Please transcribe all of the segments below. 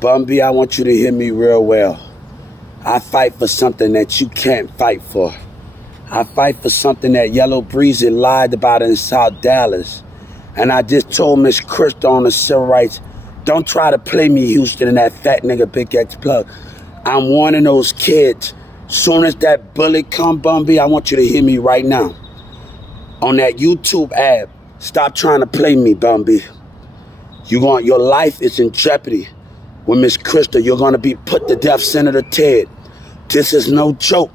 Bumby, I want you to hear me real well. I fight for something that you can't fight for. I fight for something that Yellow Breezy lied about in South Dallas. And I just told Miss Crystal on the civil rights, don't try to play me, Houston, and that fat nigga Big X Plug. I'm warning those kids. Soon as that bullet come, Bumby, I want you to hear me right now. On that YouTube ad, stop trying to play me, Bumby. Your life is in jeopardy. With Miss Crystal, you're gonna be put to death, Senator Ted. This is no joke.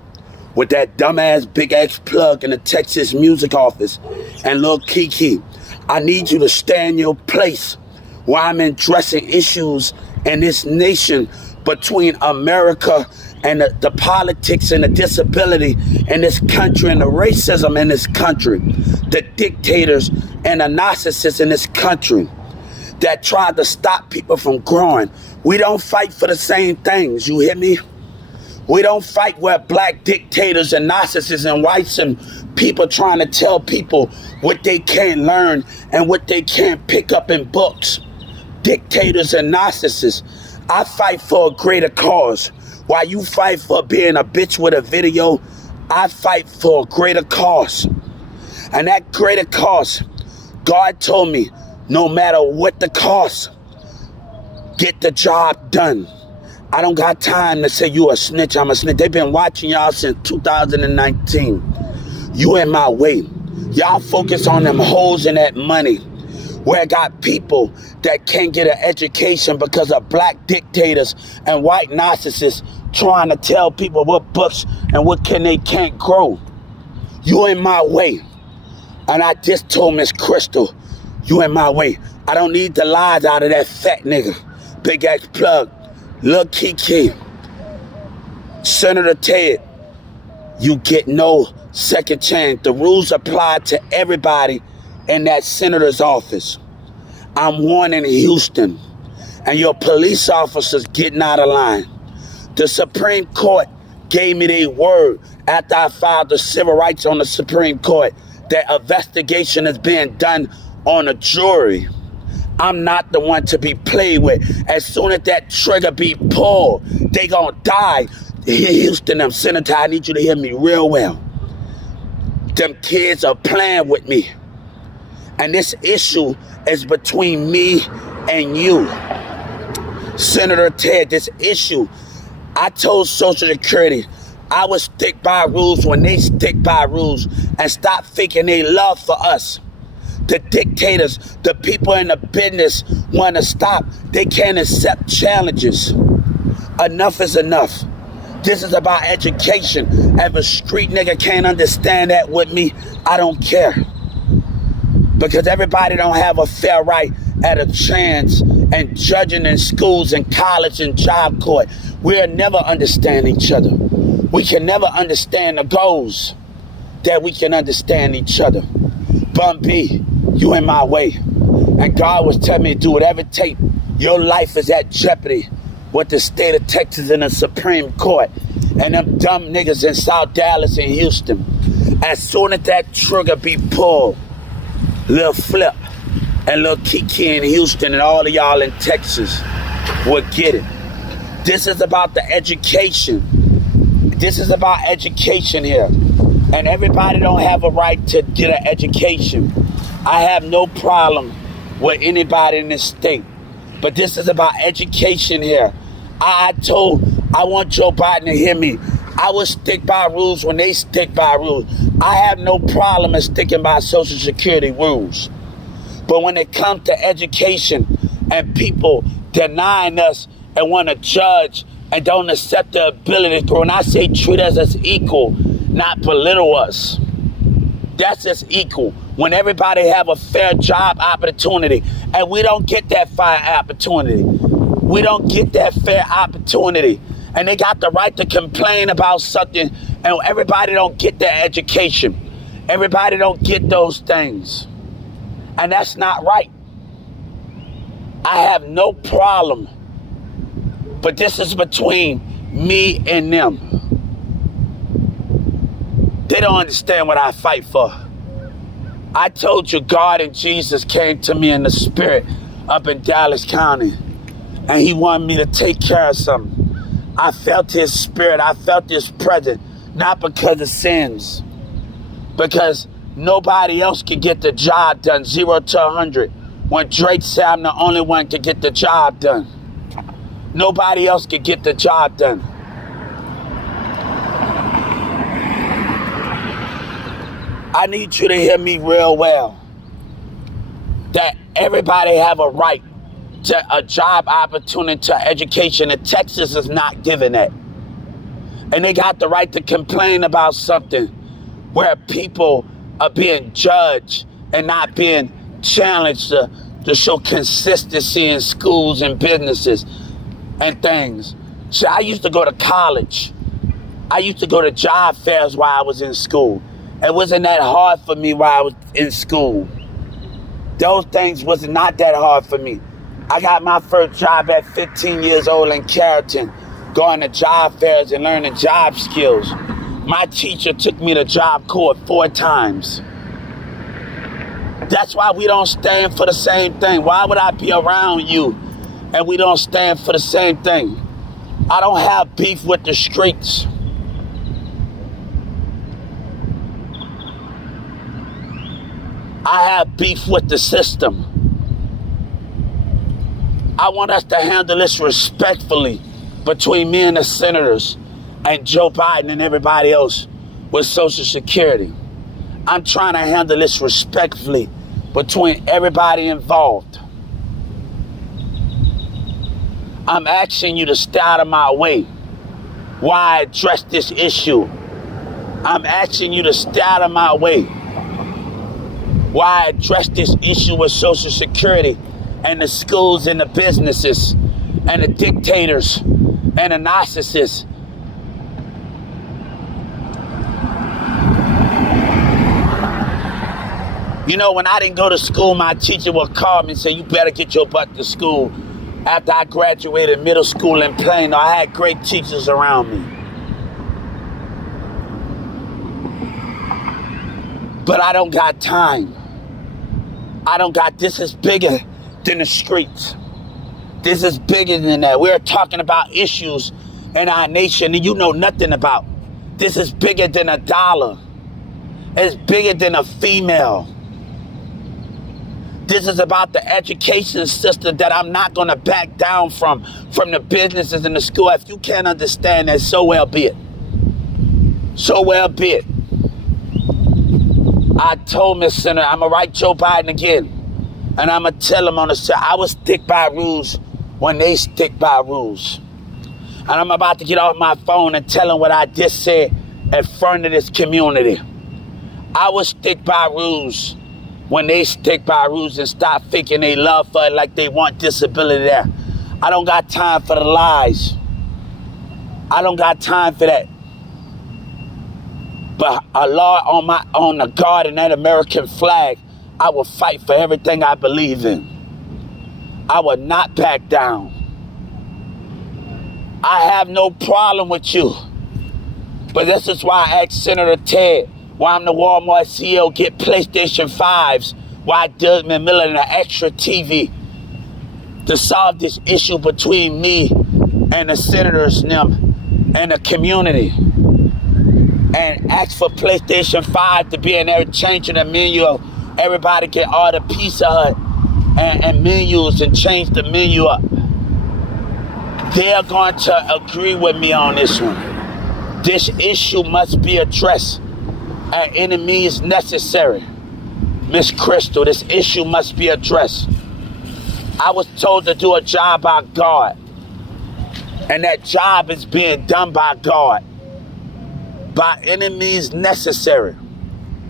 With that dumbass Big X Plug in the Texas music office and Lil Kiki, I need you to stay in your place while I'm addressing issues in this nation between America and the politics and the disability in this country and the racism in this country, the dictators and the narcissists in this country that tried to stop people from growing. We don't fight for the same things, you hear me? We don't fight where black dictators and narcissists and whites and people trying to tell people what they can't learn and what they can't pick up in books. Dictators and narcissists. I fight for a greater cause. While you fight for being a bitch with a video, I fight for a greater cause. And that greater cause, God told me, no matter what the cost, get the job done. I don't got time to say you a snitch, I'm a snitch. They've been watching y'all since 2019. You in my way. Y'all focus on them hoes and that money. Where I got people that can't get an education because of black dictators and white narcissists trying to tell people what books and what they can't grow. You in my way. And I just told Miss Crystal, you in my way. I don't need the lies out of that fat nigga. Big X Plug, Lil Kiki, Senator Ted. You get no second chance. The rules apply to everybody in that senator's office. I'm warning Houston and your police officers getting out of line. The Supreme Court gave me their word after I filed the civil rights on the Supreme Court that investigation is being done on a jury. I'm not the one to be played with. As soon as that trigger be pulled, they gonna die. Houston, Senator, I need you to hear me real well. Them kids are playing with me. And this issue is between me and you. Senator Ted, this issue, I told Social Security I would stick by rules when they stick by rules and stop faking their love for us. The dictators, the people in the business want to stop. They can't accept challenges. Enough is enough. This is about education. If a street nigga can't understand that with me, I don't care. Because everybody don't have a fair right at a chance and judging in schools and college and job court. We'll never understand each other. We can never understand the goals that we can understand each other. Bun B, you in my way. And God was telling me to do whatever it takes. Your life is at jeopardy with the state of Texas and the Supreme Court and them dumb niggas in South Dallas and Houston. As soon as that trigger be pulled, Lil Flip and Lil Kiki in Houston and all of y'all in Texas will get it. This is about the education. This is about education here. And everybody don't have a right to get an education. I have no problem with anybody in this state. But this is about education here. I want Joe Biden to hear me. I will stick by rules when they stick by rules. I have no problem in sticking by Social Security rules. But when it comes to education and people denying us and want to judge and don't accept the ability to grow, and I say treat us as equal, not belittle us. That's just equal. When everybody have a fair job opportunity, and we don't get that fair opportunity. We don't get that fair opportunity. And they got the right to complain about something, and everybody don't get that education. Everybody don't get those things. And that's not right. I have no problem. But this is between me and them. They don't understand what I fight for. I told you God and Jesus came to me in the spirit up in Dallas County. and he wanted me to take care of something. I felt his spirit. I felt his presence, not because of sins, because nobody else can get the job done, 0 to 100. When Drake said I'm the only one can get the job done. Nobody else can get the job done. I need you to hear me real well. That everybody have a right to a job opportunity, to education, and Texas is not giving that. And they got the right to complain about something where people are being judged and not being challenged to show consistency in schools and businesses and things. See, I used to go to college. I used to go to job fairs while I was in school. It wasn't that hard for me while I was in school. Those things was not that hard for me. I got my first job at 15 years old in Carrollton, going to job fairs and learning job skills. My teacher took me to job court 4 times. That's why we don't stand for the same thing. Why would I be around you and we don't stand for the same thing? I don't have beef with the streets. I have beef with the system. I want us to handle this respectfully between me and the senators and Joe Biden and everybody else with Social Security. I'm trying to handle this respectfully between everybody involved. I'm asking you to stay out of my way while I address this issue. I'm asking you to stay out of my way while I address this issue with Social Security and the schools and the businesses and the dictators and the narcissists. You know, when I didn't go to school, my teacher would call me and say, you better get your butt to school. After I graduated middle school in Plano, I had great teachers around me. But I don't got time. This is bigger than the streets. This is bigger than that. We're talking about issues in our nation that you know nothing about. This is bigger than a dollar. It's bigger than a female. This is about the education system that I'm not going to back down from the businesses and the school. If you can't understand that, so well be it. So well be it. I told Miss Senator, I'm going to write Joe Biden again. And I'm going to tell him on the side, I will stick by rules when they stick by rules. And I'm about to get off my phone and tell him what I just said in front of this community. I will stick by rules when they stick by rules and stop thinking they love for it like they want disability there. I don't got time for the lies. I don't got time for that. But a law on the guard and that American flag, I will fight for everything I believe in. I will not back down. I have no problem with you. But this is why I asked Senator Ted, why I'm the Walmart CEO, get PlayStation 5s, why Doug McMillan and an extra TV to solve this issue between me and the senators and them and the community. And ask for PlayStation 5 to be in there changing the menu. Everybody can order Pizza Hut and menus and change the menu up. They're going to agree with me on this one. This issue must be addressed at any means necessary. Miss Crystal, this issue must be addressed. I was told to do a job by God. And that job is being done by God. By any means necessary.